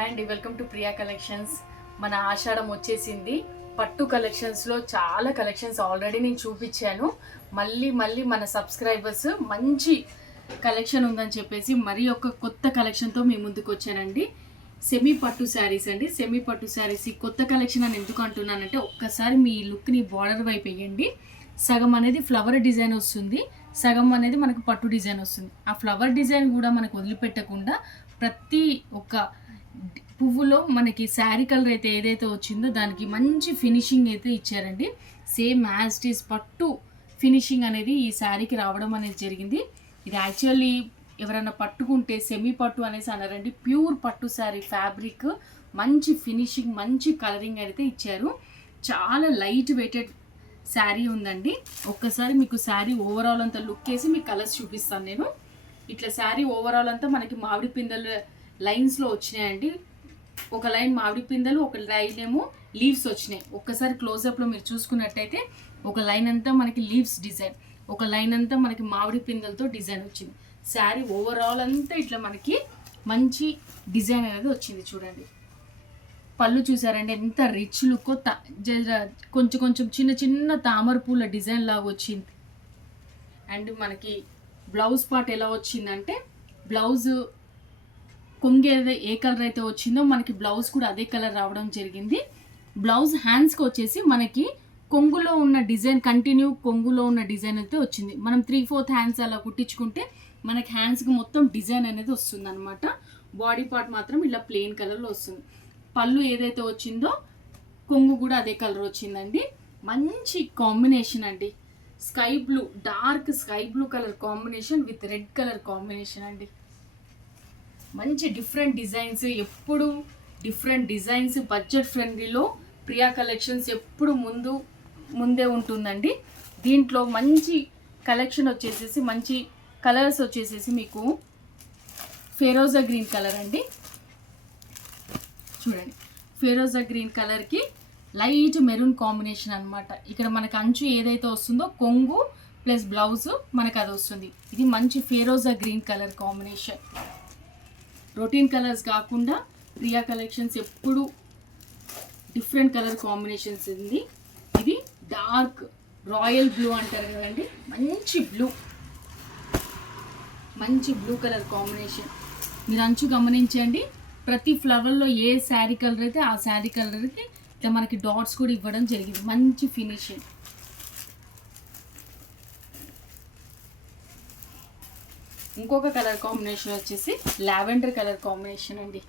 Hi అండి, welcome to Priya collections. మన ఆషాఢం వచ్చేసింది. పట్టు కలెక్షన్స్లో చాలా కలెక్షన్స్ ఆల్రెడీ నేను చూపించాను. మళ్ళీ మన సబ్స్క్రైబర్స్ మంచి కలెక్షన్ ఉందని చెప్పేసి మరి ఒక కొత్త కలెక్షన్తో మీ ముందుకు వచ్చానండి. సెమీ పట్టు శారీస్ అండి. సెమీ పట్టు శారీస్ ఈ కొత్త కలెక్షన్ అని ఎందుకు అంటున్నానంటే, ఒక్కసారి మీ లుక్ని బార్డర్ వైపు వేయండి. సగం అనేది ఫ్లవర్ డిజైన్ వస్తుంది, సగం అనేది మనకు పట్టు డిజైన్ వస్తుంది. ఆ ఫ్లవర్ డిజైన్ కూడా మనకు వదిలిపెట్టకుండా ప్రతి ఒక్క పువ్వులో మనకి శారీ కలర్ అయితే ఏదైతే వచ్చిందో దానికి మంచి ఫినిషింగ్ అయితే ఇచ్చారండి. సేమ్ యాజ్ ఇట్ ఈస్ పట్టు ఫినిషింగ్ అనేది ఈ శారీకి రావడం అనేది జరిగింది. ఇది యాక్చువల్లీ ఎవరైనా పట్టుకుంటే సెమీ పట్టు అనేసి అన్నారండి. ప్యూర్ పట్టు శారీ ఫ్యాబ్రిక్, మంచి ఫినిషింగ్, మంచి కలరింగ్ అయితే ఇచ్చారు. చాలా లైట్ వెయిటెడ్ శారీ ఉందండి. ఒక్కసారి మీకు శారీ ఓవరాల్ అంతా లుక్ వేసి మీకు కలర్స్ చూపిస్తాను నేను. ఇట్లా శారీ ఓవరాల్ అంతా మనకి మామిడి పిందెలు లైన్స్లో వచ్చినాయండి. ఒక లైన్ మామిడి పిందెలు, ఒక లైన్ ఏమో లీవ్స్ వచ్చినాయి. ఒక్కసారి క్లోజప్లో మీరు చూసుకున్నట్టయితే ఒక లైన్ అంతా మనకి లీవ్స్ డిజైన్, ఒక లైన్ అంతా మనకి మామిడి పిందెలతో డిజైన్ వచ్చింది. శారీ ఓవరాల్ అంతా ఇట్లా మనకి మంచి డిజైన్ అనేది వచ్చింది. చూడండి, పళ్ళు చూసారండి ఎంత రిచ్ లుక్, కొంచెం చిన్న తామర పూల డిజైన్ లాగా వచ్చింది. అండ్ మనకి బ్లౌజ్ పార్ట్ ఎలా వచ్చిందంటే, బ్లౌజ్ కొంగు ఏ కలర్ అయితే వచ్చిందో మనకి బ్లౌజ్ కూడా అదే కలర్ రావడం జరిగింది. బ్లౌజ్ హ్యాండ్స్కి వచ్చేసి మనకి కొంగులో ఉన్న డిజైన్, కంటిన్యూ కొంగులో ఉన్న డిజైన్ అయితే వచ్చింది. మనం 3/4 హ్యాండ్స్ అలా కుట్టించుకుంటే మనకి హ్యాండ్స్కి మొత్తం డిజైన్ అనేది వస్తుంది అనమాట. బాడీ పార్ట్ మాత్రం ఇలా ప్లెయిన్ కలర్లో వస్తుంది. పళ్ళు ఏదైతే వచ్చిందో కొంగు కూడా అదే కలర్ వచ్చిందండి. మంచి కాంబినేషన్ అండి. Sky blue, dark sky blue colour combination with red colour combination అండి. మంచి డిఫరెంట్ డిజైన్స్, ఎప్పుడు డిఫరెంట్ డిజైన్స్ బడ్జెట్ ఫ్రెండ్లీలో ప్రియా కలెక్షన్స్ ఎప్పుడు ముందే ఉంటుందండి. దీంట్లో మంచి కలెక్షన్ వచ్చేసేసి, మంచి కలర్స్ వచ్చేసేసి మీకు ఫెరోజా గ్రీన్ కలర్ అండి. చూడండి, ఫెరోజా గ్రీన్ కలర్కి లైట్ మెరూన్ కాంబినేషన్ అనమాట. ఇక్కడ మనకు అంచు ఏదైతే వస్తుందో కొంగు ప్లస్ బ్లౌజ్ మనకు అది వస్తుంది. ఇది మంచి ఫెరోజా green colour combination. Routine colours కాకుండా ప్రియా కలెక్షన్స్ ఎప్పుడు డిఫరెంట్ కలర్ కాంబినేషన్స్ ఉంది. ఇది డార్క్ రాయల్ బ్లూ అంటారు కదండి, మంచి బ్లూ కలర్ కాంబినేషన్. మీరు అంచు గమనించండి, ప్రతి ఫ్లవర్లో ఏ శారీ కలర్ అయితే ఆ శారీ కలర్కి ఇట్లా మనకి డాట్స్ కూడా ఇవ్వడం జరిగింది. మంచి ఫినిషింగ్. ఇంకొక కలర్ కాంబినేషన్ వచ్చేసి లావెండర్ కలర్ కాంబినేషన్ అండి.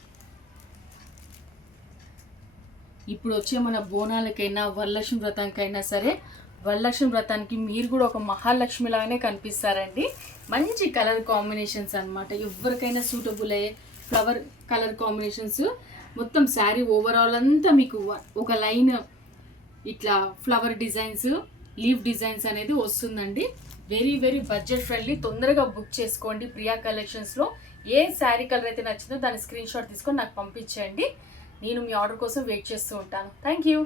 ఇప్పుడు వచ్చే మన బోనాలకైనా వరలక్ష్మి వ్రతానికైనా సరే, వరలక్ష్మి వ్రతానికి మీరు కూడా ఒక మహాలక్ష్మి లాగానే కనిపిస్తారండి. మంచి కలర్ కాంబినేషన్స్ అనమాట. ఎవరికైనా సూటబుల్ అయ్యే ఫ్లవర్ కలర్ కాంబినేషన్స్. మొత్తం శారీ ఓవరాల్ అంతా మీకు ఒక లైన్ ఇట్లా ఫ్లవర్ డిజైన్స్, లీవ్ డిజైన్స్ అనేది వస్తుందండి. Very budget friendly. తొందరగా బుక్ చేసుకోండి ప్రియా కలెక్షన్స్లో. ఏ శారీ కలర్ అయితే నచ్చిందో దాని స్క్రీన్ షాట్ తీసుకొని నాకు పంపించండి. నేను మీ ఆర్డర్ కోసం వెయిట్ చేస్తూ ఉంటాను. Thank you.